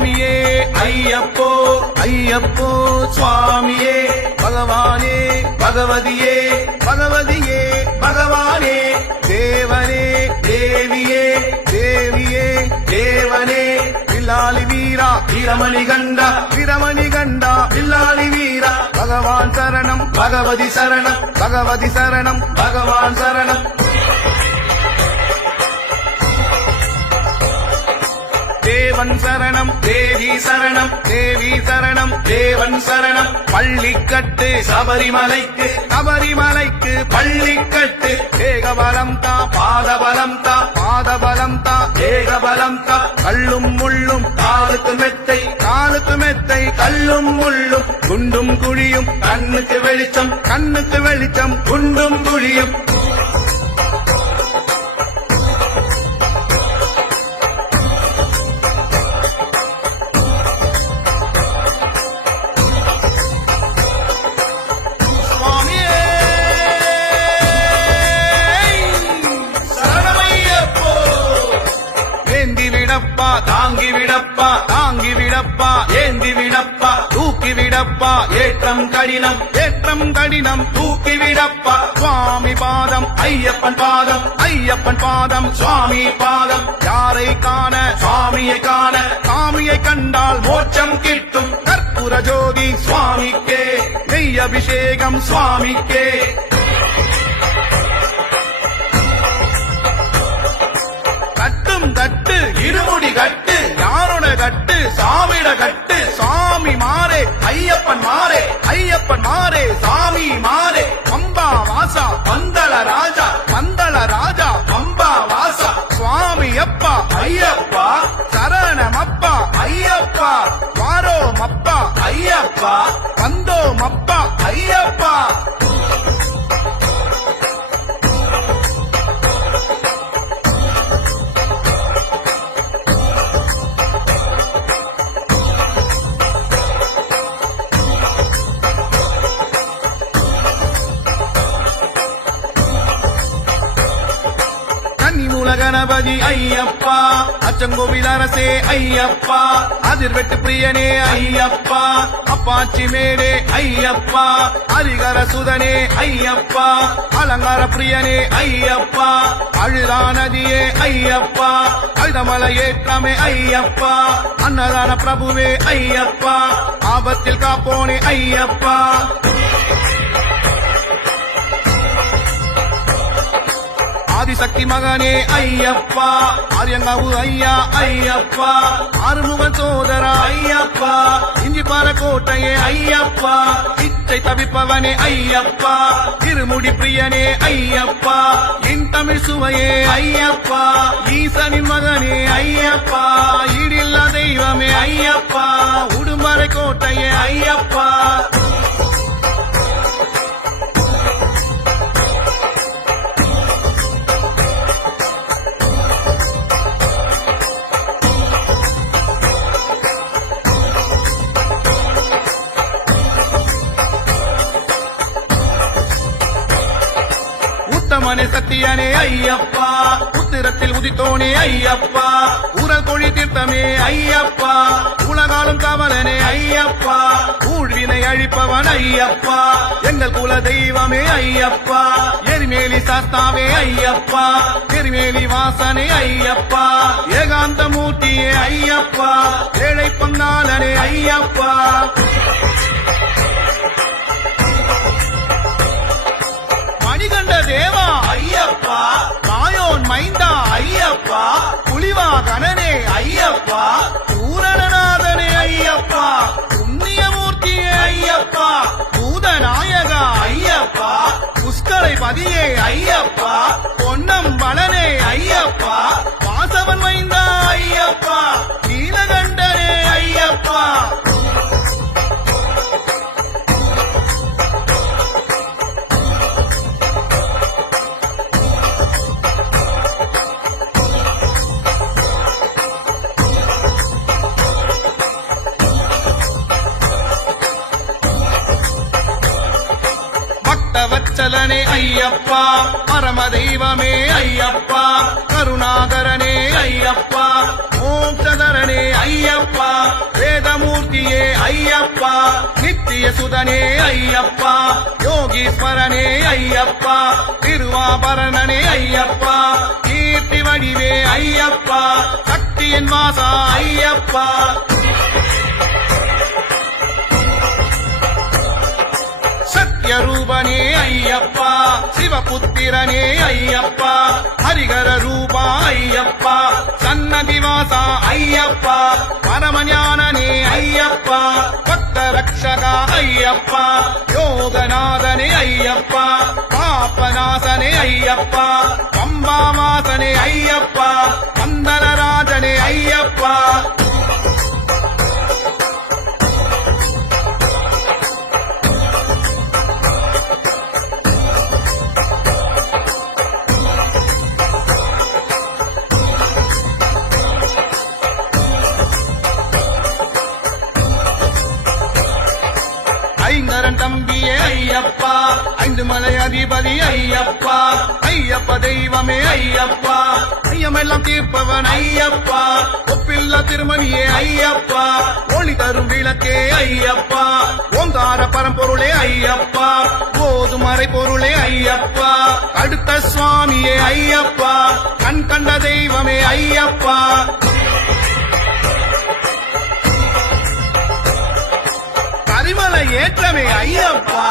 சுவாமியே ஐயப்போ ஐயப்போ சுவாமியே பகவானே பகவதியே பகவதியே பகவானே தேவனே தேவியே தேவியே தேவனே வில்லாளி வீரா வீரமணி கண்டா வீரமணி கண்டா வில்லாளி வீரா பகவான் சரணம் பகவதி சரணம் பகவதி சரணம் பகவான் சரணம் தேவன் சரணம் தேவி சரணம் தேவி சரணம் தேவன் சரணம் பள்ளிக்கட்டு சபரிமலைக்கு சபரிமலைக்கு பள்ளிக்கட்டு ஏகபலம் தா பாதபலம் தா பாதபலம் தா ஏகபலம் தா கல்லும் முள்ளும் காலுக்கு மெத்தை காலுக்கு மெத்தை கல்லும் முள்ளும் குண்டும் குழியும் கண்ணுக்கு வெளிச்சம் குண்டும் குழியும் தாங்கி விடப்பா தாங்கி விடப்பா ஏந்தி விடப்பா தூக்கி விடப்பா ஏற்றம் கடினம் தூக்கி விடப்பா சுவாமி பாதம் ஐயப்பன் பாதம் ஐயப்பன் பாதம் சுவாமி பாதம் யாரை காண சுவாமியை காண சாமியை கண்டால் மோட்சம் கிட்டும் கற்பூர ஜோதி சுவாமிக்கே நெய் அபிஷேகம் சுவாமிக்கே கட்டு இருமுடி கட்டு யாரோட கட்டு சாமிட கட்டு சாமி மாறே ஐயப்பன் மாறே ஐயப்பன் மாறே சாமி மாறே பம்பா வாசா பந்தள ராஜா பம்பா வாசா சுவாமி அப்பா ஐயப்பா சரணமப்பா ஐயப்பா வாரோமப்பா ஐயப்பா வந்தோமப்பா ஐயப்பா கணபதி ஐயப்பா அச்சங்கோவில் அரசே ஐயப்பா அதிர்வெட்டு பிரியனே ஐயப்பா அப்பாச்சி மேடே ஐயப்பா அதிகர சுதனே ஐயப்பா அலங்கார பிரியனே ஐயப்பா அழுதா நதியே ஐயப்பா அழுதமலை ஏற்றமே ஐயப்பா அன்னதான பிரபுவே ஐயப்பா ஆபத்தில் காப்போனே ஐயப்பா ஆதிசக்தி மகனே ஐயப்பா ஆரியங்காவு ஐயா ஐயப்பா ஆறுமுகன் சோதரா ஐயப்பா இஞ்சிப்பாற கோட்டையே ஐயப்பா இச்சை தவிப்பவனே ஐயப்பா திருமுடி பிரியனே ஐயப்பா என் தமிழ் சுவையே ஐயப்பா ஈசனின் மகனே ஐயப்பா ஈடில்லா தெய்வமே ஐயப்பா உடுமறை கோட்டையே ஐயப்பா மனே சத்தியனே ஐயப்பா உத்திரத்தில் உதித்தோனே ஐயப்பா உரல் கொழி தீர்த்தமே ஐயப்பா உலகாலும் கவலனே ஐயப்பா ஊழ்வினை அழிப்பவன் ஐயப்பா எங்கள் குல தெய்வமே ஐயப்பா எரிமேலி சாஸ்தாவே ஐயப்பா எரிமேலி வாசனே ஐயப்பா ஏகாந்த மூர்த்தியே ஐயப்பா ஏழை பங்காளனே ஐயப்பா மணிகண்ட தேவா ஐயப்பா மாயோன் மைந்தா ஐயப்பா புலிவா கணனே ஐயப்பா பூரணநாதனே ஐயப்பா புண்ணியமூர்த்தியே ஐயப்பா பூதநாயகா ஐயப்பா புஷ்கரை பதியே ஐயப்பா பொன்னம் பலனே ஐயப்பா வாசவன் மைந்தா ஐயப்பா நீலகண்டனே ஐயப்பா வச்சலனே ஐயப்பா பரம தெய்வமே ஐயப்பா கருணாகரனே ஐயப்பா மோட்சதரனே ஐயப்பா மூர்த்தியே ஐயப்பா, நித்திய சுதனே ஐயப்பா, யோகீஸ்வரனே ஐயப்பா, திருவாபரணனே ஐயப்பா, கீர்த்தி வடிவே ஐயப்பா, சக்தியின் வாசா ஐயப்பா, சத்யரூபனே ஐயப்பா, சிவபுத்திரனே ஐயப்பா, ஹரிகர ரூபா ஐயப்பா, சன்னதிவாசா ஐயப்பா, பரமஞானனே ஐயப்பா, பக்த ரக்ஷகா ஐயப்பா, யோகநாதனே ஐயப்பா, பாபநாசனே ஐயப்பா, பம்பாவாசனே ஐயப்பா, பந்தனராஜனே ஐயப்பா, ஐங்கரன் தம்பியே ஐயப்பா, ஐந்து மலை அதிபதி ஐயப்பா, ஐயப்ப தெய்வமே ஐயப்பா, ஐயமெல்லாம் தீர்ப்பவன் ஐயப்பா, ஒப்பில்லா திருமணியே ஐயப்பா, ஒளி தரும் விளக்கே ஐயப்பா, ஓங்கார பரம்பொருளே ஐயப்பா, போதும் மறை பொருளே ஐயப்பா, அடுத்த சுவாமியே ஐயப்பா, கண் கண்ட தெய்வமே ஐயப்பா, கரிமலை ஏற்றமே ஐயப்பா,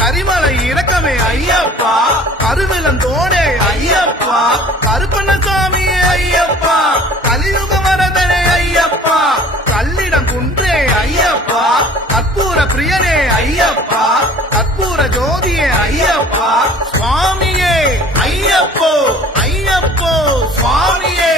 கரிமலை இறக்கமே ஐயப்பா, கருவிலந்தோடே ஐயப்பா, கருப்பண்ணசாமியே ஐயப்பா, கலியுக வரதனே ஐயப்பா, கல்லிடம் குன்றே ஐயப்பா, கற்பூர பிரியனே ஐயப்பா, கற்பூர ஜோதியே ஐயப்பா, சுவாமியே ஐயப்போ ஐயப்போ சுவாமியே,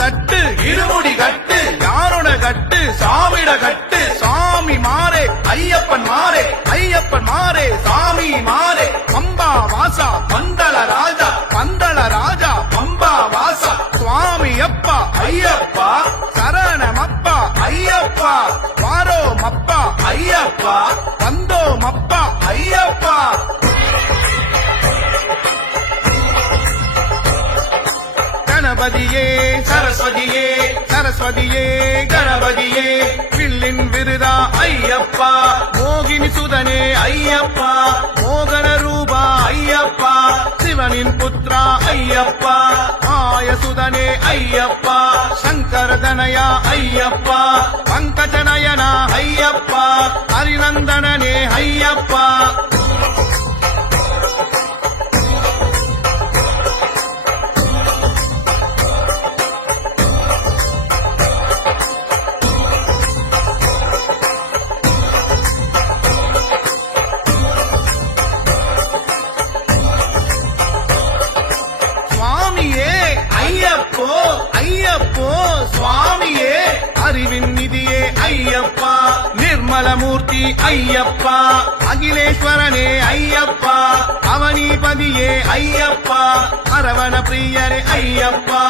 கட்டு இருமுடி கட்டு யாரோட கட்டு சாமிட கட்டு, சாமி மாறே ஐயப்பன் மாறே, ஐயப்பன் மாறே சாமி மாறே, பம்பா வாசா பந்தள ராஜா, பந்தள ராஜா பம்பா வாசா, சுவாமி அப்பா ஐயப்பா, சரணமப்பா ஐயப்பா, வாரோமப்பா ஐயப்பா, வந்தோமப்பா ஐயப்பா, கணபதியே சரஸ்வதியே, சரஸ்வதியே கணபதியே, வில்லின் விருதா ஐயப்பா, மோகினி சுதனே ஐயப்பா, மோகன ரூபா ஐயப்பா, சிவனின் புத்ரா ஐயப்பா, ஆயசுதனே ஐயப்பா, சங்கரதனயா ஐயப்பா, பங்கஜநயனா ஐயப்பா, ஹரிநந்தனனே ஐயப்பா, ஐயப்போ ஐயப்போ சுவாமியே, அறிவின் நிதியே ஐயப்பா, நிர்மலமூர்த்தி ஐயப்பா, அகிலேஸ்வரனே ஐயப்பா, அவனிபதியே ஐயப்பா, அரவண பிரியரே ஐயப்பா,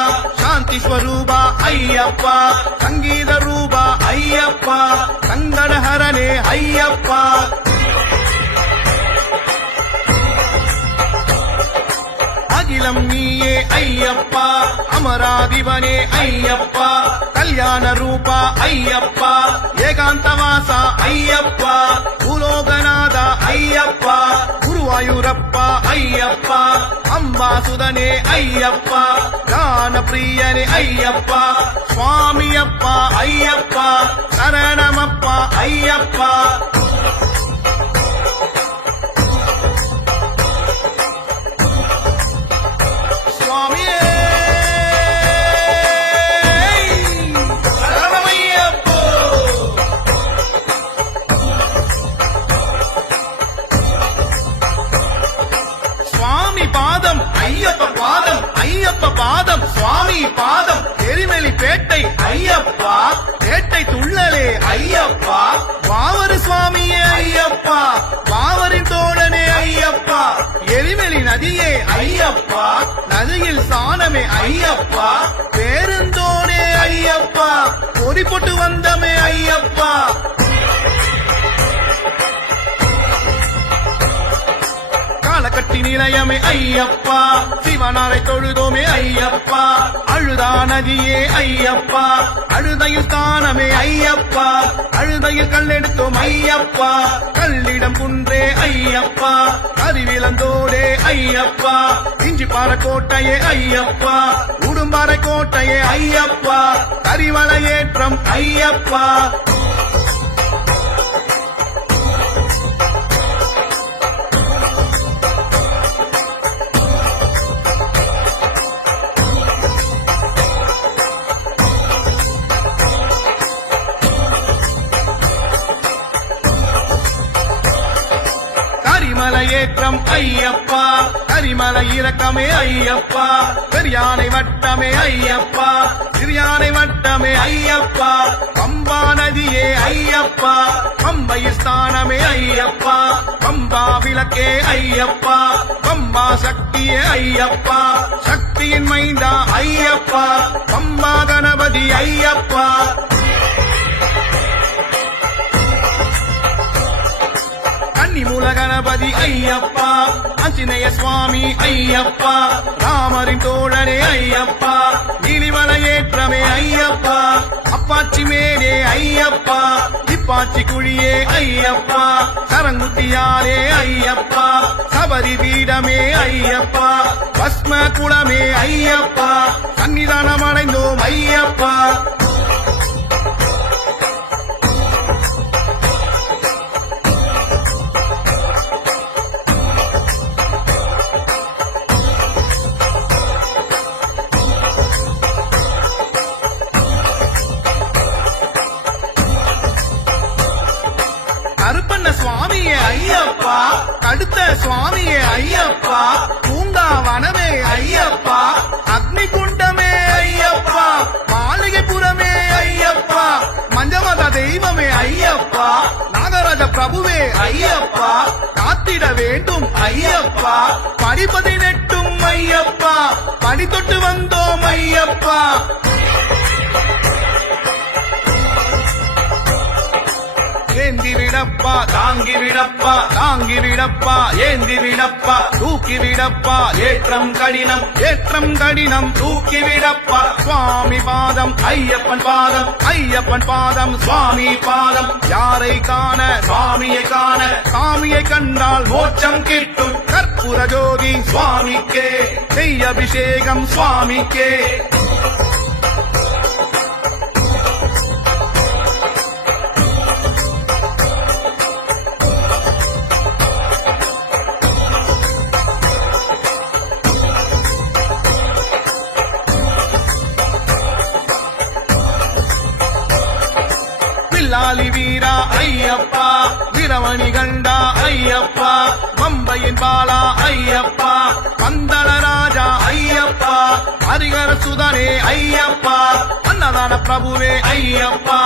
சாந்தி ஸ்வரூபா ஐயப்பா, சங்கீத ரூபா ஐயப்பா, சங்கடஹரனே ஐயப்பா, அகிலம் நீயே ஐயப்பா, அமராதிபனே ஐயப்பா, கல்யாண ரூபா ஐயப்பா, ஏகாந்தவாசா ஐயப்பா, பூலோகநாத ஐயப்பா, குருவாயூரப்பா ஐயப்பா, அம்பாசுதனே ஐயப்பா, ஞான பிரியனே ஐயப்பா, சுவாமியப்பா ஐயப்பா, சரணமப்பா ஐயப்பா, சுவாமியே சரணமையப்போ, சுவாமி பாதம் ஐயப்ப பாதம், ஐயப்ப பாதம் சுவாமி பாதம், எரிமலி பேட்டை ஐயப்பா, பேட்டை துள்ளலே ஐயப்பா, வாவரு சுவாமியே ஐயப்பா, வாவரின் தோழனே ஐயப்பா, எரிமலி நதியே ஐயப்பா நதியில் சாணமே ஐயப்பா பேருந்தோனே ஐயப்பா பொறி போட்டு வந்தமே ஐயப்பா காலக்கட்டி நிலையமே ஐயப்பா சிவனாரை தொழுதோமே ஐயப்பா அழுதா நதியே ஐயப்பா அழுதையில் ஸ்தானமே ஐயப்பா அழுதையில் கல்லெடுத்தோம் ஐயப்பா கல்லிடம் குன்றே ஐயப்பா கரிவிலந்தோடே ஐயப்பா இஞ்சிப்பாற கோட்டையே ஐயப்பா உடும்பாற கோட்டையே ஐயப்பா கரிவலையேற்றம் ஐயப்பா கரிமலையேற்றம் ஐயப்பா கரிமலை இறக்கமே ஐயப்பா பெரியானை வட்டமே ஐயப்பா சிறியானை வட்டமே ஐயப்பா பம்பா நதியே ஐயப்பா பம்பையில் ஸ்தானமே ஐயப்பா பம்பா விளக்கே ஐயப்பா பம்பா சக்தியே ஐயப்பா சக்தியின் மைந்தா ஐயப்பா பம்பா கணபதி ஐயப்பா மூல கணபதி ஐயப்பா ஆஞ்சநேய சுவாமி ஐயப்பா ராமரின் தோழனே ஐயப்பா நீலிமலையேற்றமே ஐயப்பா அப்பாச்சி மேலே ஐயப்பா இப்பாச்சி குழியே ஐயப்பா சரங்குத்தியாரே ஐயப்பா சபரி பீடமே ஐயப்பா பஸ்ம குளமே ஐயப்பா சன்னிதானம் அடைந்தோம் ஐயப்பா சுவாமியே ஐயப்பா கடுத்த சுவாமியே ஐயப்பா பூங்காவனமே ஐயப்பா அக்னி குண்டமே ஐயப்பா மாளிகைபுரமே ஐயப்பா மஞ்சமத தெய்வமே ஐயப்பா நாகராஜ பிரபுவே ஐயப்பா காத்திட வேண்டும் ஐயப்பா படிப்பதை நெட்டும் ஐயப்பா படி தொட்டு வந்தோம் ஐயப்பா ஏந்தி விடப்பா தாங்கி விடப்பா தாங்கி விடப்பா ஏந்தி விடப்பா தூக்கி விடப்பா ஏற்றம் கடினம் தூக்கி விடப்பா சுவாமி பாதம் ஐயப்பன் பாதம் ஐயப்பன் பாதம் சுவாமி பாதம் யாரை காண சுவாமியை காண சாமியை கண்டால் மோட்சம் கிட்டும் கற்பூர ஜோதி சுவாமிக்கே நெய் அபிஷேகம் சுவாமிக்கே வில்லாலி வீரா ஐயப்பா வீரமணி கண்டா ஐயப்பா பம்பையின் பாலா ஐயப்பா பந்தள ராஜா ஐயப்பா ஹரிகர சுதனே ஐயப்பா அன்னதான பிரபுவே ஐயப்பா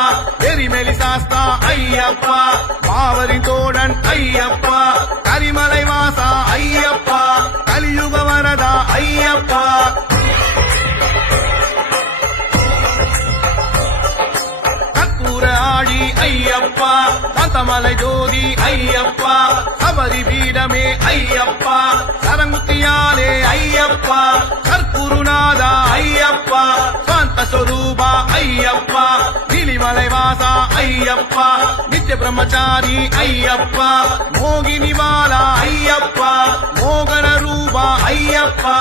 எரிமெலி சாஸ்தா ஐயப்பா மாவரி தோழன் ஐயப்பா கரிமலை வாசா ஐயப்பா கலியுக வரதா ஐயப்பா ஐயப்பா காந்தமலை ஜோதி ஐயப்பா சபரி பீடமே ஐயப்பா சரங்குத்தியாலே ஐயப்பா கற்புருநாதா ஐயப்பா சாந்த ஸ்வரூபா ஐயப்பா நீலிமலை வாசா ஐயப்பா நித்ய பிரம்மச்சாரி ஐயப்பா மோகினி பாலா ஐயப்பா மோகன ரூபா ஐயப்பா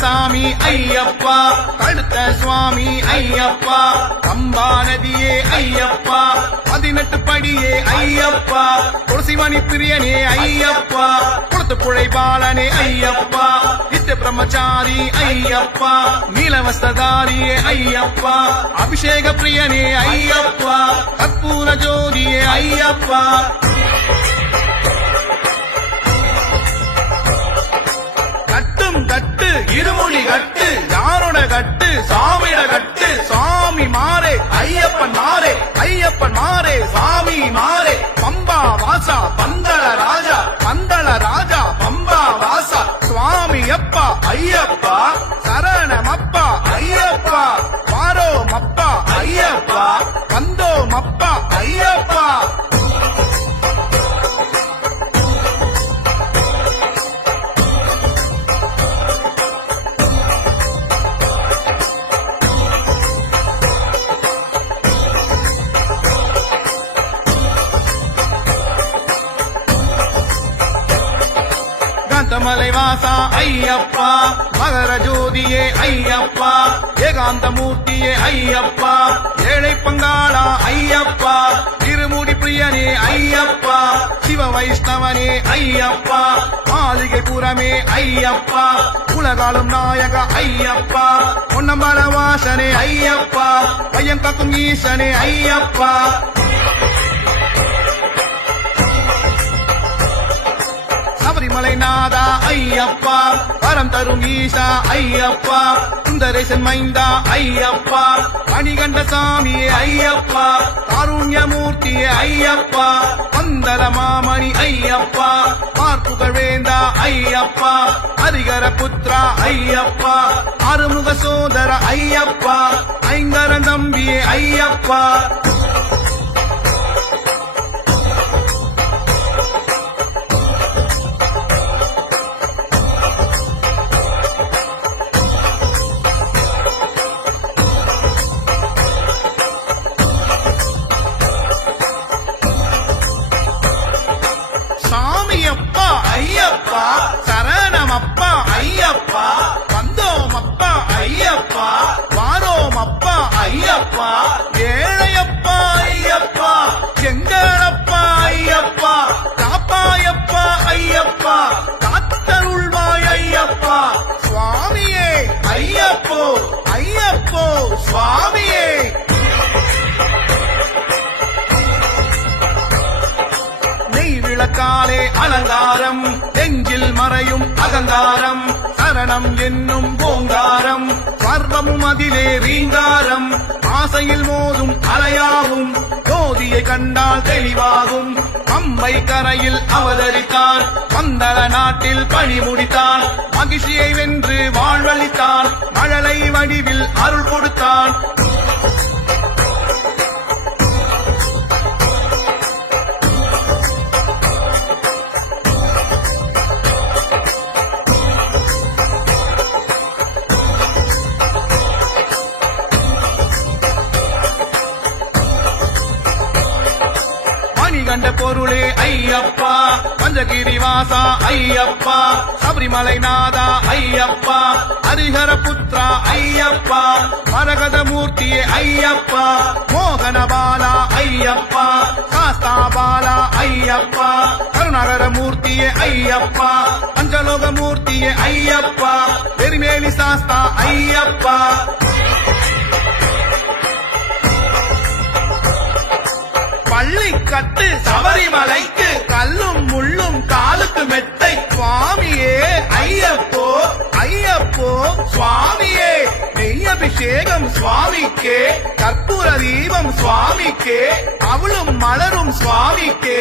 சாமி ஐயப்பா கடுத்த சுவாமி ஐயப்பா கம்பா நதியே ஐயப்பா 18 படியே ஐயப்பா துளசிமணி பிரியனே ஐயப்பா குளத்துப்புழை பாலனே ஐயப்பா நித்திய பிரம்மச்சாரி ஐயப்பா நீலவஸ்ததாரியே ஐயப்பா அபிஷேக பிரியனே ஐயப்பா கற்பூர ஜோதியே ஐயப்பா காந்தமலை வாசா ஐயப்பா, மகர ஜோதியே ஐயப்பா, ஏகாந்த மூர்த்தியே ஐயப்பா, ஏழை பங்காளா ஐயப்பா, திருமுடி பிரியனே ஐயப்பா, சிவ வைஷ்ணவனே ஐயப்பா, மாளிகை புறமே ஐயப்பா, உலகாலும் நாயக ஐயப்பா, பொன்னம்பல வாசனே ஐயப்பா, பையங்காக்கும் ஈசனே ஐயப்பா. சபரிமலை நாதா ஐயப்பா, வரம் தரும் ஈசா ஐயப்பா, சுந்தரேசன் மைந்தா ஐயப்பா, மணிகண்ட சாமியே ஐயப்பா, காருண்யமூர்த்தியே ஐயப்பா, பந்தல மாமணி ஐயப்பா, பார்ப்புகழ் வேந்தா ஐயப்பா, ஹரிகர புத்ரா ஐயப்பா, அருமுக சோதர ஐயப்பா, ஐங்கர தம்பியே ஐயப்பா. சாமியப்பா ஐயப்பா, சரணமப்பா ஐயப்பா, வந்தோமப்பா ஐயப்பா, வாரோமப்பா ஐயப்பா, ஏழையப்பா ஐயப்பா, எங்களப்பா ஐயப்பா, காப்பாயப்பா ஐயப்பா, காத்தருள்வாய் ஐயப்பா, சுவாமியே ஐயப்போ ஐயப்போ சுவாமியே. விளக்காலே அலங்காரம், நெஞ்சில் மறையும் அகங்காரம், சரணம் என்னும் ஓங்காரம், சர்வமும் அதிலே ரீங்காரம், ஆசையில் மோதும் அலையாகும், ஜோதியை கண்டால் தெளிவாகும், பம்பை கரையில் அவதரித்தான், பந்தள நாட்டில் பணி முடித்தான், மகிழ்ச்சியை வென்று வாழ்வளித்தான், மழலை வடிவில் அருள் கொடுத்தான். கண்ட பொருளே ஐயப்பா, பஞ்சகிரி வாசா ஐயப்பா, சபரிமலை நாதா ஐயப்பா, ஹரிஹர புத்ரா ஐயப்பா, மரகத மூர்த்தியே ஐயப்பா, மோகன பாலா ஐயப்பா, சாஸ்தா பாலா ஐயப்பா, கருணாகர மூர்த்தியே ஐயப்பா, பஞ்சலோக மூர்த்தியே ஐயப்பா, பெருமேலி சாஸ்தா ஐயப்பா. பள்ளி கட்டு சபரிமலைக்கு கல்லும் முள்ளும் காலுக்கு மெத்தை, சுவாமியே ஐயப்போ ஐயப்போ சுவாமியே. நெய்யபிஷேகம் சுவாமிக்கே, கற்பூர தீபம் சுவாமிக்கே, அவளும் மலரும் சுவாமிக்கே,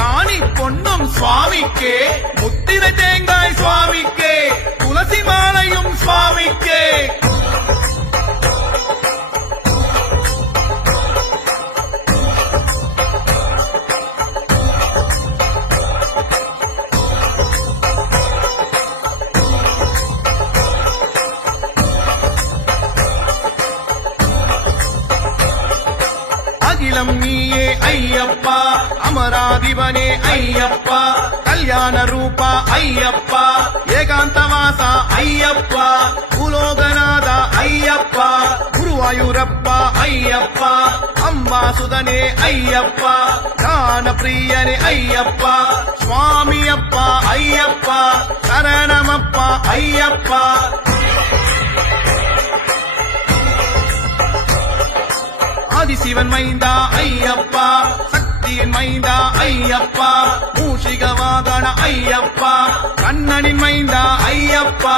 தானி பொன்னும் சுவாமிக்கே, முத்திரை தேங்காய் சுவாமிக்கே, துளசி மாலையும் சுவாமிக்கே. அகிலம் நீயே ஐயப்பா, அமராதிபனே ஐயப்பா, கல்யாண ரூபா ஐயப்பா, ஏகாந்தவாசா ஐயப்பா, பூலோகநாதா ஐயப்பா, குருவாயூரப்பா ஐயப்பா, அம்பாசுதனே ஐயப்பா, ஞான பிரியனே ஐயப்பா, சுவாமியப்பா ஐயப்பா, சரணமப்பா ஐயப்பா. ஆதிசிவன் மைந்தா ஐயப்பா, சக்தியின் மைந்தா ஐயப்பா, மூஷிக வாகன ஐயப்பா, கண்ணனின் மைந்தா ஐயப்பா,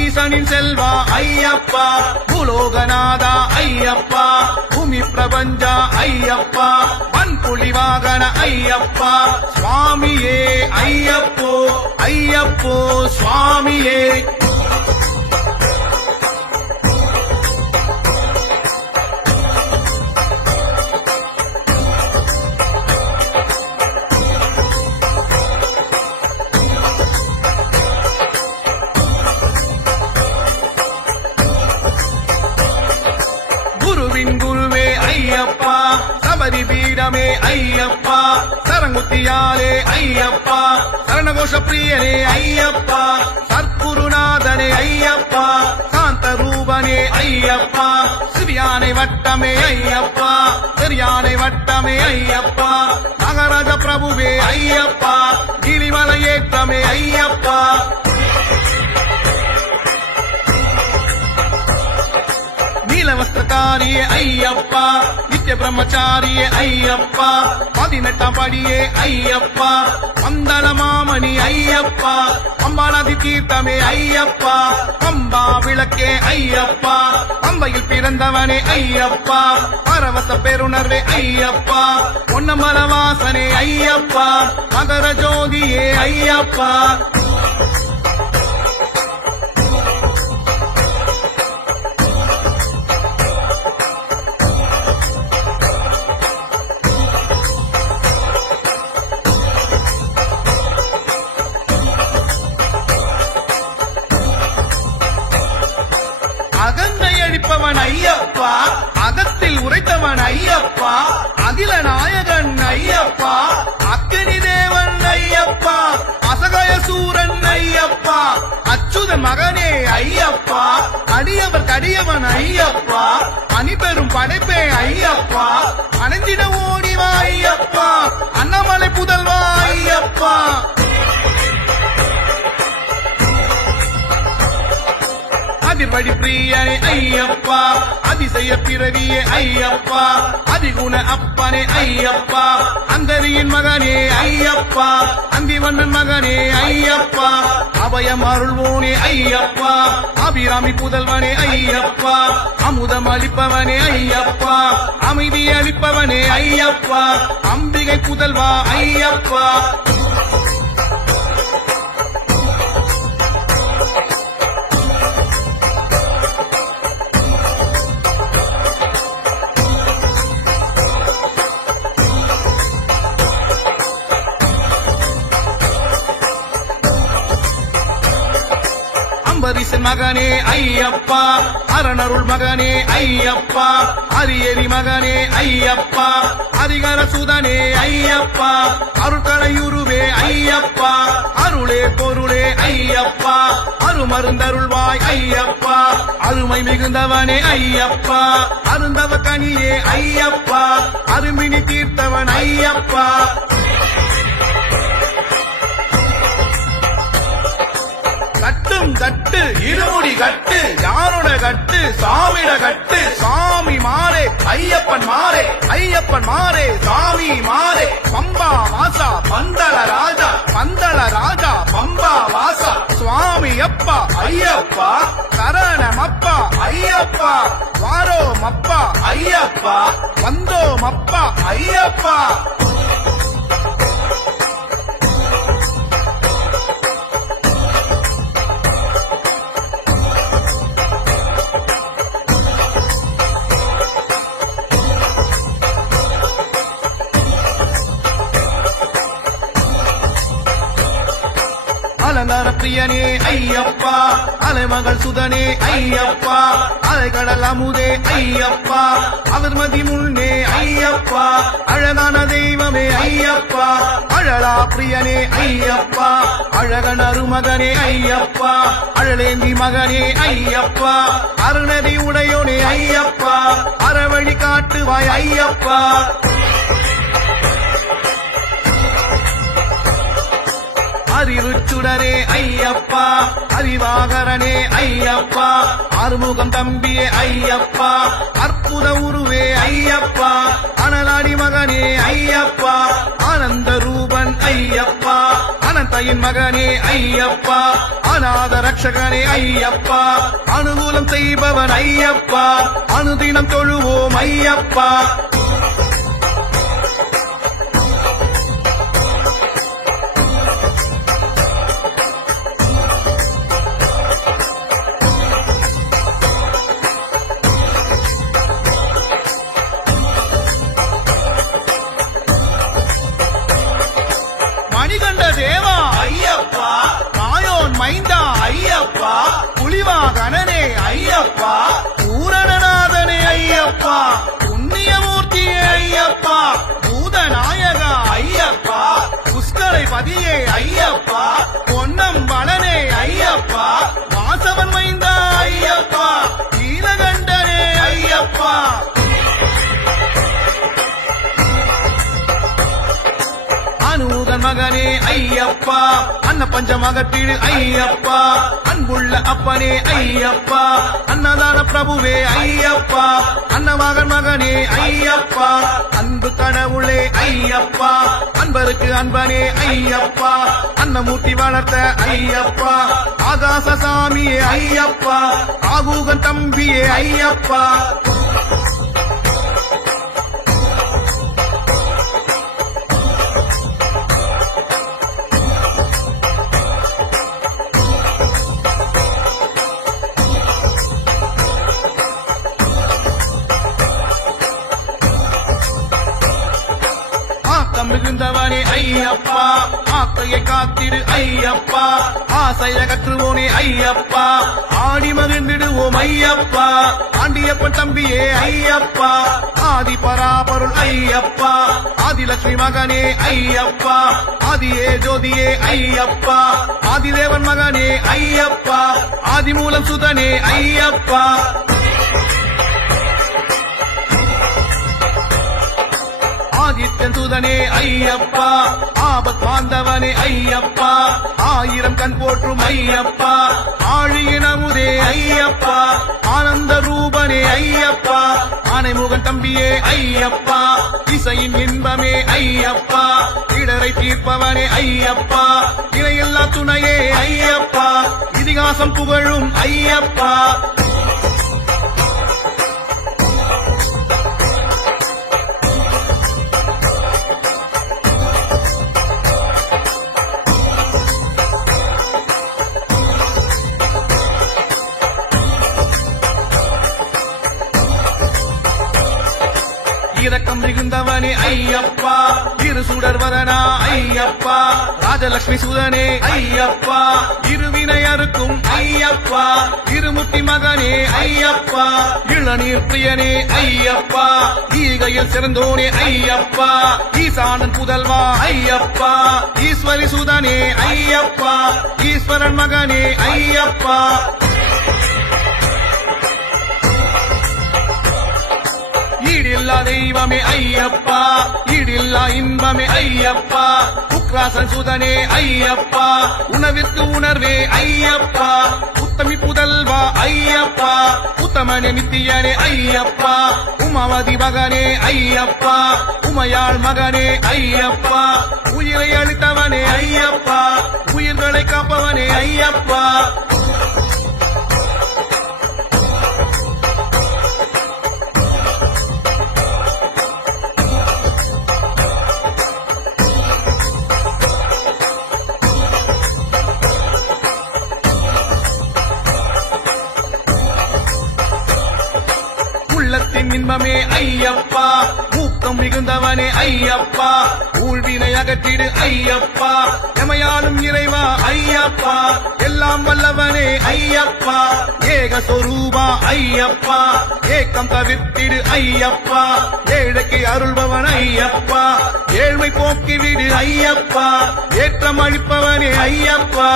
ஈசனின் செல்வா ஐயப்பா, பூலோகநாதா ஐயப்பா, பூமி பிரபஞ்சா ஐயப்பா, வன்புலி வாகன ஐயப்பா, சுவாமியே ஐயப்போ ஐயப்போ சுவாமியே. சபரி பீடமே ஐயப்பா, சரங்குத்தியாலே ஐயப்பா, சரணகோஷ பிரியனே ஐயப்பா, ஐயப்பா சிறியானை வட்டமே ஐயப்பா பெரியானை வட்டமே ஐயப்பா மகாராஜ பிரபுவே ஐயப்பா கிரிமலை ஏற்றமே ஐயப்பா நீலவஸ்திரதாரியே ஐயப்பா நித்திய பிரம்மச்சாரியே ஐயப்பா 18ஆம் படியே ஐயப்பா மந்தள மாமணி ஐயப்பா அம்பாநதி தீர்த்தமே ஐயப்பா அம்பா விளக்கே ஐயப்பா அம்பையில் பிறந்தவனே ஐயப்பா பரவச பெருணர்வே ஐயப்பா பொன்னமரவாசனே ஐயப்பா மகர ஜோதியே ஐயப்பா அகந்தை அடிப்பவன் ஐயப்பா அகத்தில் உரைத்தவன் ஐயப்பா அகில நாயகன் ஐயப்பா அக்கினி தேவன் ஐயப்பா அசகாய சூரன் ஐயப்பா அச்சுதன் மகனே ஐயப்பா அடியவர் கடியவன் ஐயப்பா அணிபெரும் படைப்பே ஐயப்பா அணைந்திட ஓடிவா ஐயப்பா அண்ணாமலை புதல்வா ஐயப்பா அதிபடி பிரியனே ஐயப்பா அதிசய பிறவியே ஐயப்பா அதிகுண அப்பனே ஐயப்பா அந்தரியின் மகனே ஐயப்பா அந்திவண்ணன் மகனே ஐயப்பா அபயம் அருள்வோனே ஐயப்பா அபிராமி புதல்வனே ஐயப்பா அமுதம் அளிப்பவனே ஐயப்பா அமைதி அளிப்பவனே ஐயப்பா அம்பிகை புதல்வா ஐயப்பா அம்பரீசன் மகனே ஐயப்பா அரணருள் மகனே ஐயப்பா அரியரி மகனே ஐயப்பா அதிகார சுதனே ஐயப்பா அருள்கலையுருவே ஐயப்பா அருளே பொருளே ஐயப்பா அருமருந்தருள்வாய் ஐயப்பா அருமை மிகுந்தவனே ஐயப்பா அருந்தவ கனியே ஐயப்பா அருமினி தீர்த்தவன் ஐயப்பா கட்டும் கட்டு இருமுடி கட்டு யாரோட கட்டு சாமிட கட்டு சாமி மாறே ஐயப்பன் மாறே ஐயப்பன் மாறே சாமி மாறே பம்பா வாசா பந்தள ராஜா பம்பா வாசா சுவாமி அப்பா ஐயப்பா சரணமப்பா ஐயப்பா வாரோமப்பா ஐயப்பா வந்தோமப்பா ஐயப்பா அலங்கார பிரியனே ஐயப்பா அலைமகள் சுதனே ஐயப்பா அலைகடல் அமுதே ஐயப்பா அவர்மதி முன்னே ஐயப்பா அழகான தெய்வமே ஐயப்பா அழலா பிரியனே ஐயப்பா அழகன் அருமகனே ஐயப்பா அழலேந்தி மகனே ஐயப்பா அருணதி உடையோனே ஐயப்பா அறவழி காட்டுவாய் ஐயப்பா அறிவுச்சுடரே ஐயப்பா அறிவாகரனே ஐயப்பா அறுமுகம் தம்பியே ஐயப்பா அற்புத உருவே ஐயப்பா அனலாடி மகனே ஐயப்பா ஆனந்த ரூபன் ஐயப்பா அனந்தையின் மகனே ஐயப்பா அநாத ரட்சகனே ஐயப்பா அனுகூலம் செய்பவன் ஐயப்பா அனுதினம் தொழுவோம் ஐயப்பா மணிகண்ட தேவா ஐயப்பா மாயோன் மைந்தா ஐயப்பா புலிவாகனனே ஐயப்பா பூரணநாதனே ஐயப்பா புண்ணியமூர்த்தியே ஐயப்பா பூதநாயகா ஐயப்பா புஷ்கரை பதியே ஐயப்பா பொன்னம்பலனே ஐயப்பா வாசவன் மைந்தா ஐயப்பா நீலகண்ட ஐயப்பா அன்ன பஞ்சம் அகற்றிடு ஐயப்பா அன்புள்ள அப்பனே ஐயப்பா அன்னதான பிரபுவே ஐயப்பா அன்னமகன் மகனே ஐயப்பா அன்பு கடவுளே ஐயப்பா அன்பருக்கு அன்பனே ஐயப்பா அன்னமூர்த்தி வளர்த்த ஐயப்பா ஆகாசசாமியே ஐயப்பா ஆகூகன் தம்பியே ஐயப்பா மிகுந்தவனே ஐயப்பா ஆக்கையை காத்திடு ஐயப்பா ஆசையகற்றுவோனே ஐயப்பா ஆடி மகிழ்ந்திடுவோம் ஐயப்பா ஆண்டியப்பன் தம்பியே ஐயப்பா ஆதி பராபருள் ஐயப்பா ஆதிலட்சுமி மகனே ஐயப்பா ஆதியே ஜோதியே ஐயப்பா ஆதிதேவன் மகனே ஐயப்பா ஆதிமூலம் சுதனே ஐயப்பா ஆதித்யன் சுதனே ஐயப்பா ஆபத் பாந்தவனே ஐயப்பா ஆயிரம் கண் போற்றும் ஐயப்பா ஆழியினமுதே ஐயப்பா ஆனந்த ரூபனே ஐயப்பா ஆனைமுகன் தம்பியே ஐயப்பா இசையின் இன்பமே ஐயப்பா இடரை தீர்ப்பவனே ஐயப்பா இணையில்லா துணையே ஐயப்பா இதிகாசம் புகழும் ஐயப்பா இரக்கம் மிகுந்தவனே ஐயப்பா இரு சுடர்வதனா ஐயப்பா ராஜலட்சுமி சுதனே ஐயப்பா இருவினை அறுக்கும் ஐயப்பா இருமுத்தி மகனே ஐயப்பா இளநீர் பிரியனே ஐயப்பா ஈகையில் சிறந்தோனே ஐயப்பா ஈசானன் புதல்வா ஐயப்பா ஈஸ்வரி சுதனே ஐயப்பா ஈஸ்வரன் மகனே ஐயப்பா ஈடில்லா தெய்வமே ஐயப்பா ஈடில்லா இன்பமே ஐயப்பா உக்ராசன் சுதனே ஐயப்பா உணவிற்கு உணர்வே ஐயப்பா உத்தமி புதல்வா ஐயப்பா உத்தமனே நித்தியனே ஐயப்பா உமாவதி மகனே ஐயப்பா உமையாள் மகனே ஐயப்பா உயிரை அளித்தவனே ஐயப்பா உயிர்களை காப்பவனே ஐயப்பா உள்ளத்தின் இன்பமே ஐயப்பா ஊக்கம் மிகுந்தவனே ஐயப்பா ஊழ்வினை அகற்றிடு ஐயப்பா எமையாலும் இறைவா ஐயப்பா எல்லாம் வல்லவனே ஐயப்பா ஏக சொரூபா ஐயப்பா ஏக்கம் தவிர்த்திடு ஐயப்பா ஏழைக்கு அருள்பவன் ஐயப்பா ஏழ்மை போக்கிவிடு ஐயப்பா ஏற்றம் அளிப்பவனே ஐயப்பா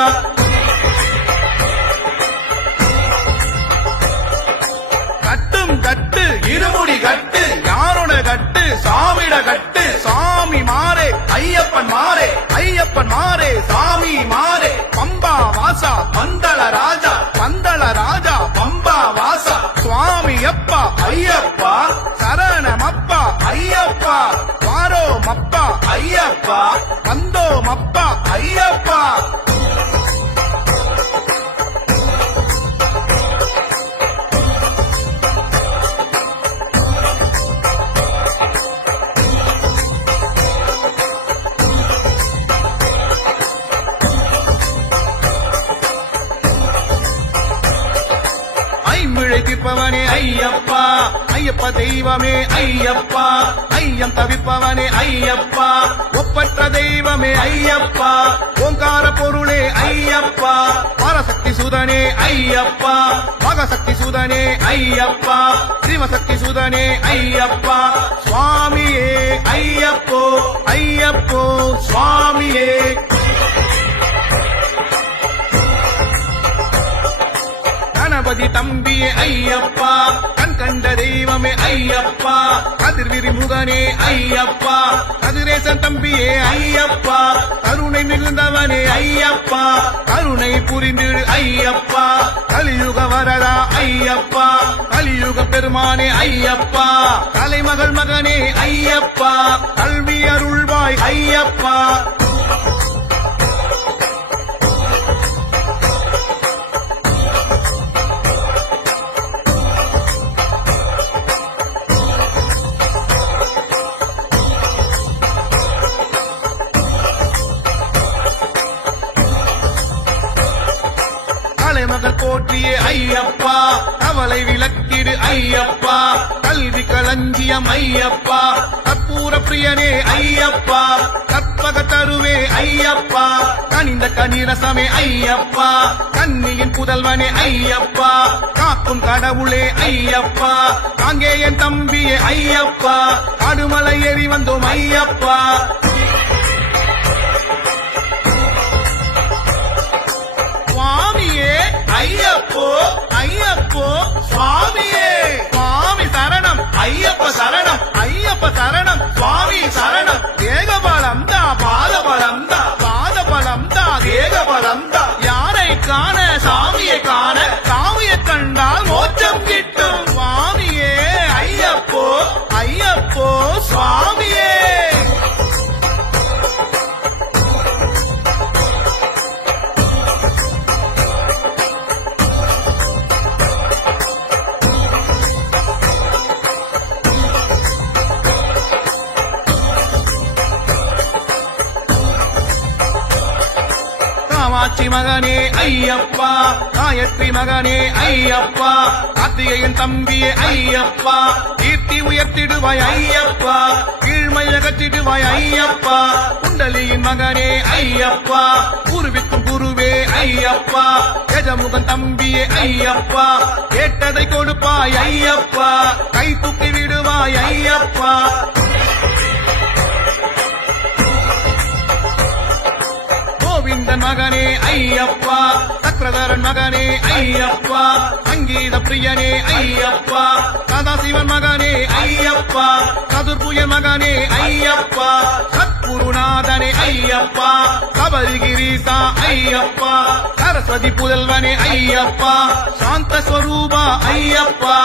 கட்டு இருமுடி கட்டு யாரோட கட்டு சாமிட கட்டு சாமி மாறே ஐயப்பன் மாறே ஐயப்பன் மாறே சாமி மாறே பம்பா வாசா பந்தள ராஜா பம்பா வாசா சுவாமி அப்பா ஐயப்பா சரணமப்பா ஐயப்பா வாரோ மப்பா ஐயப்பா வந்தோ மப்பா ஐயப்பா தீர்ப்பவனே ஐயப்பா ஐயப்ப தெய்வமே ஐயப்பா ஐயம் தவிப்பவனே ஐயப்பா ஒப்பற்ற தெய்வமே ஐயப்பா ஓங்கார பொருளே ஐயப்பா பரசக்தி சுதனே ஐயப்பா மகசக்தி சுதனே ஐயப்பா சிவசக்தி சுதனே ஐயப்பா சுவாமியே ஐயப்போ ஐயப்போ சுவாமியே கணபதி தம்பியே ஐயப்பா கண் கண்ட தெய்வமே ஐயப்பா கதிர்விரி முகனே ஐயப்பா கதிரேசன் தம்பியே ஐயப்பா கருணை மிகுந்தவனே ஐயப்பா கருணை புரிந்திடு ஐயப்பா கலியுக வரதா ஐயப்பா கலியுக பெருமானே ஐயப்பா தலைமகள் மகனே ஐயப்பா கல்வி அருள்வாய் ஐயப்பா தலைமகள் போற்றியே ஐயப்பா கவலை விளக்கிடு ஐயப்பா கல்வி களஞ்சியம் ஐயப்பா கற்பூர பிரியனே ஐயப்பா கற்பக தருவே ஐயப்பா கனிந்த கனிரசமே ஐயப்பா கன்னியின் புதல்வனே ஐயப்பா காக்கும் கடவுளே ஐயப்பா அங்கே என் தம்பியே ஐயப்பா அடுமலை ஏறி வந்தோம் ஐயப்பா சுவாமியே ஐயப்போ ஐயப்போ சுவாமியே சுவாமி சரணம் ஐயப்ப சரணம் ஐயப்ப சரணம் சுவாமி சரணம் தேகபலம் தா பாதபலம் தா பாதபலம் தா தேகபலம் தா யாரை காண சாமியை காண சாமியை கண்டால் மோட்சம் கிட்டும் சுவாமியே ஐயப்போ ஐயப்போ சுவாமியே காமாட்சி மகனே ஐயப்பா காயத்ரி மகனே ஐயப்பா கார்த்திகையன் தம்பியே ஐயப்பா கீர்த்தி உயர்த்திடுவாய் ஐயப்பா கீழ்மை அகற்றிடுவாய் ஐயப்பா குண்டலியின் மகனே ஐயப்பா குருவிக்கும் குருவே ஐயப்பா கஜமுகன் தம்பியே ஐயப்பா கேட்டதை கொடுப்பாய் ஐயப்பா கை தூக்கி விடுவாய் ஐயப்பா கோவிந்தன் மகனே ஐயப்பா சக்கரதரன் மகனே ஐயப்பா சங்கீத பிரியனே ஐயப்பா சதாசிவன் மகனே ஐயப்பா சதுர்புயன் மகனே ஐயப்பா சத்குருநாதனே ஐயப்பா கபரிகிரீசா ஐயப்பா சரஸ்வதி புதல்வனே ஐயப்பா சாந்த ஸ்வரூபா ஐயப்பா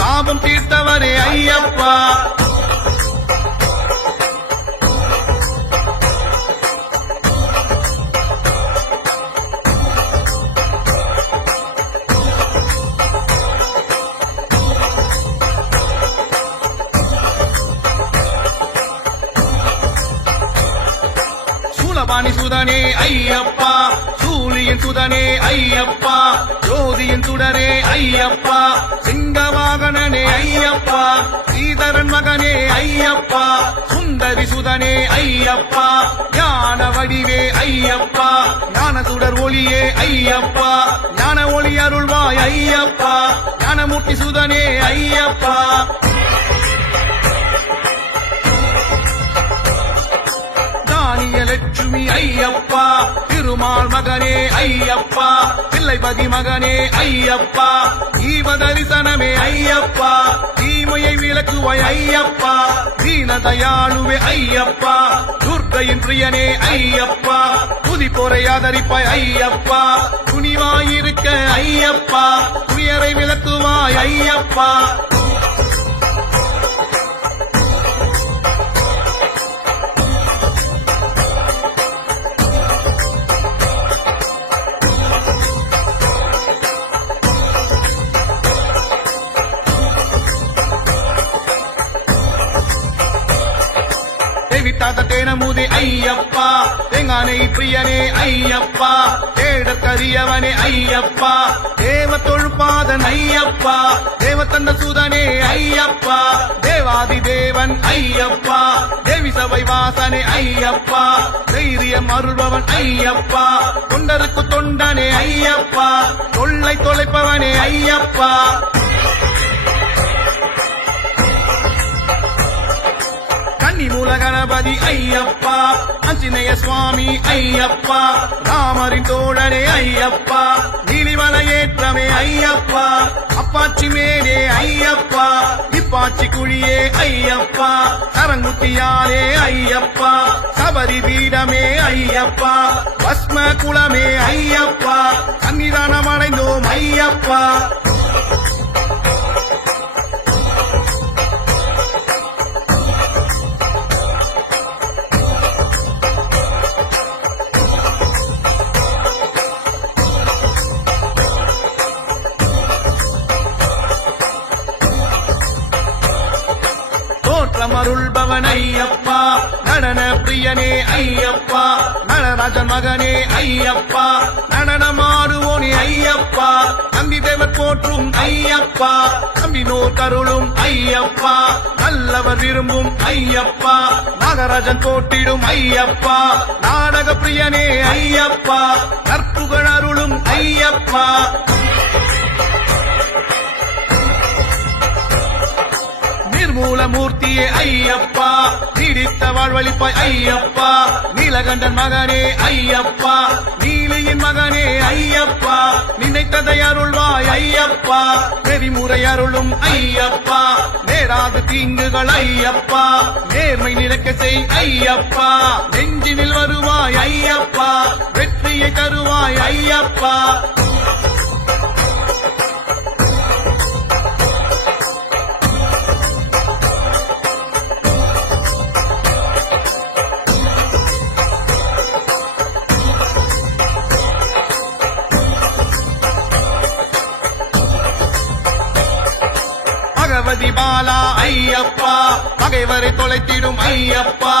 சாபம் தீர்த்தவரே ஐயப்பா சூலபாணி சுதனே ஐயப்பா சூலியின் சுதனே ஐயப்பா ஜோதியின் சுடரே ஐயப்பா சிங்கவாகனனே ஐயப்பா ஸ்ரீதரன் மகனே ஐயப்பா சுந்தரி சுதனே ஐயப்பா ஞான வடிவே ஐயப்பா ஞான சுடர் ஒளியே ஐயப்பா ஞான ஒளி அருள்வாய் ஐயப்பா ஞானமூர்த்தி சுதனே ஐயப்பா லட்சுமி ஐயப்பா திருமால் மகனே ஐயப்பா பிள்ளைபதி மகனே ஐயப்பா ஜீவ தரிசனமே ஐயப்பா தீமையை விளக்குவாய் ஐயப்பா தீனதயாளுவே ஐயப்பா துர்க்கையின் பிரியனே ஐயப்பா துதிப்போரை ஆதரிப்பாய் ஐயப்பா துணிவாயிருக்க ஐயப்பா துயரை விளக்குவாய் ஐயப்பா தேனமுதே ஐயப்பா தேங்கானை பிரியனே ஐயப்பா தேடற்கரியவனே ஐயப்பா தேவ தொழுப்பாதன் ஐயப்பா தேவத்தந்த சுதனே ஐயப்பா தேவாதி தேவன் ஐயப்பா தேவி சபை வாசனே ஐயப்பா தைரியம் அருள்பவன் ஐயப்பா தொண்டருக்கு தொண்டனே ஐயப்பா தொல்லை தொலைப்பவனே ஐயப்பா மூல கணபதி ஐயப்பா ஆஞ்சநேய சுவாமி ஐயப்பா ராமரின் தோழனே ஐயப்பா நீலிமலையே முன்னேற்றமே ஐயப்பா அப்பாச்சி மேலே ஐயப்பா இப்பாச்சி குழியே ஐயப்பா கரங்குத்தியாரே ஐயப்பா சபரி பீடமே ஐயப்பா பஸ்ம குளமே ஐயப்பா சன்னிதானம் அடைந்தோம் ஐயப்பா அருள்பவன் ஐயப்பா நடன பிரியனே ஐயப்பா நடராஜன் மகனே ஐயப்பா நடனமாடுவோனே ஐயப்பா நம்பி தேவர் போற்றும் ஐயப்பா நம்பினோர் கருளும் ஐயப்பா நல்லவர் விரும்பும் ஐயப்பா நாகராஜன் போட்டிடும் ஐயப்பா நாடக பிரியனே ஐயப்பா கற்புகள் அருளும் ஐயப்பா மூலமூர்த்தியே ஐயப்பா நீடித்த வாழ்வழிப்பாய் ஐயப்பா நீலகண்டன் மகனே ஐயப்பா நீலியின் மகனே ஐயப்பா நினைத்ததை அருள்வாய் ஐயப்பா நெறிமுறை அருளும் ஐயப்பா நேராது தீங்குகள் ஐயப்பா நேர்மை நிலைக்க செய் ஐயப்பா நெஞ்சினில் வருவாய் ஐயப்பா வெற்றியை தருவாய் ஐயப்பா பகவதி பாலா ஐயப்பா பகைவரை தொலைத்திடும் ஐயப்பா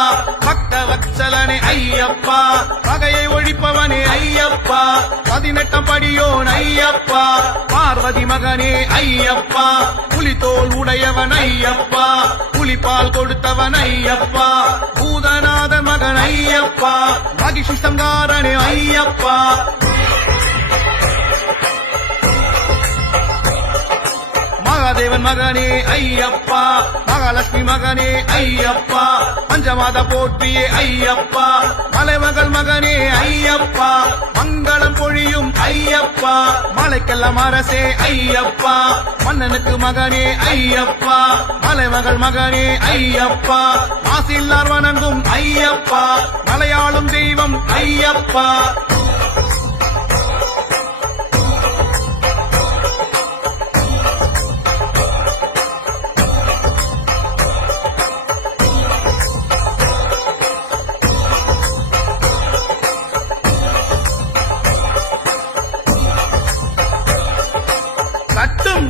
பக்த வத்சலனே ஐயப்பா பகையை ஒழிப்பவனே ஐயப்பா 18 படியோன் ஐயப்பா பார்வதி மகனே ஐயப்பா புலித்தோல் உடையவன் ஐயப்பா புலிப்பால் கொடுத்தவன் ஐயப்பா பூதநாத மகன் ஐயப்பா மகிஷி சங்காரனே ஐயப்பா மகாதேவன் மகனே ஐயப்பா மகாலட்சுமி மகனே ஐயப்பா பஞ்சமாத போற்றியே ஐயப்பா மலைமகள் மகனே ஐயப்பா மங்களம் பொழியும் ஐயப்பா மலைக்கெல்லாம் அரசே ஐயப்பா மன்னனுக்கு மகனே ஐயப்பா மலைமகள் மகனே ஐயப்பா மாசில்லார் வணங்கும் ஐயப்பா மலையாளும் தெய்வம் ஐயப்பா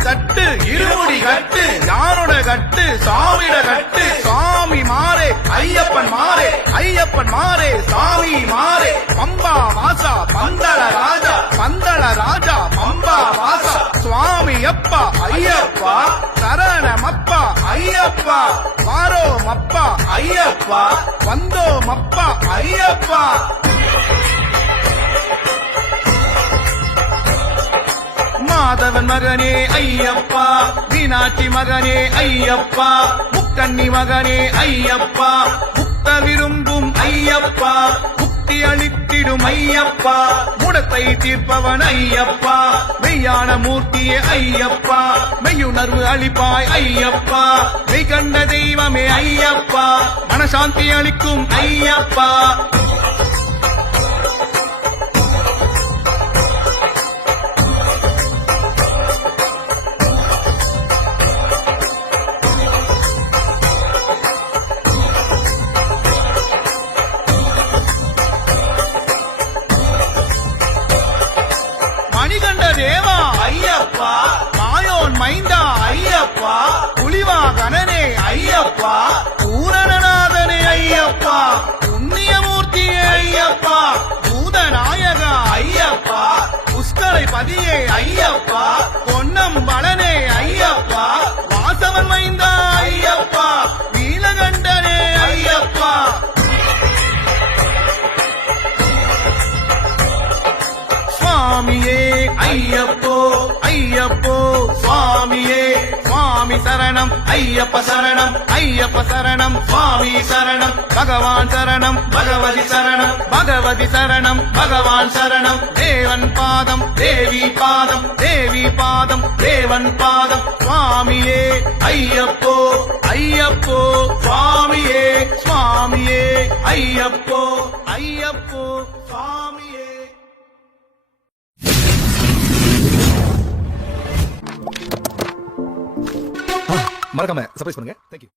கட்டு இருமுடி கட்டு யாரோட கட்டு சாமிட கட்டு சாமி மாறே ஐயப்பன் மாறே ஐயப்பன் மாறே சாமி மாறே பம்பா வாசா பந்தள ராஜா பம்பா வாசா சுவாமி அப்பா ஐயப்பா சரணமப்பா ஐயப்பா வாரோமப்பா ஐயப்பா வந்தோமப்பா ஐயப்பா மாதவன் மகனே ஐயப்பா மீனாட்சி மகனே ஐயப்பா முக்கண்ணி மகனே ஐயப்பா முக்த விரும்பும் ஐயப்பா முக்தி அளித்திடும் ஐயப்பா முடத்தை தீர்ப்பவன் ஐயப்பா மெய்யான மூர்த்தியே ஐயப்பா மெய்யுணர்வு அளிப்பாய் ஐயப்பா மெய் கண்ட தெய்வமே ஐயப்பா மனசாந்தி அளிக்கும் ஐயப்பா தேவா ஐயப்பா மாயோன் மைந்தா ஐயப்பா புலிவா கணனே ஐயப்பா பூரணநாதனே ஐயப்பா புண்ணியமூர்த்தியே ஐயப்பா பூதநாயக ஐயப்பா புஷ்கரை பதியே ஐயப்பா பொன்னம் பலனே ஐயப்பா வாசவன் மைந்தா ஐயப்பா நீலகண்டனே ஐயப்பா சுவாமியே ஐயப்போ ஐயப்போ சுவாமியே சுவாமி சரணம் ஐயப்ப சரணம் ஐயப்ப சரணம் சுவாமி சரணம் பகவான் சரணம் பகவதி சரணம் பகவதி சரணம் பகவான் சரணம் தேவன் பாதம் தேவி பாதம் தேவன் பாதம் சுவாமியே ஐயப்போ ஐயப்போ சுவாமியே சுவாமியே ஐயப்போ ஐயப்போ சுவாமியே. மறக்காம சர்ப்ரைஸ் பண்ணுங்க. தேங்க்யூ.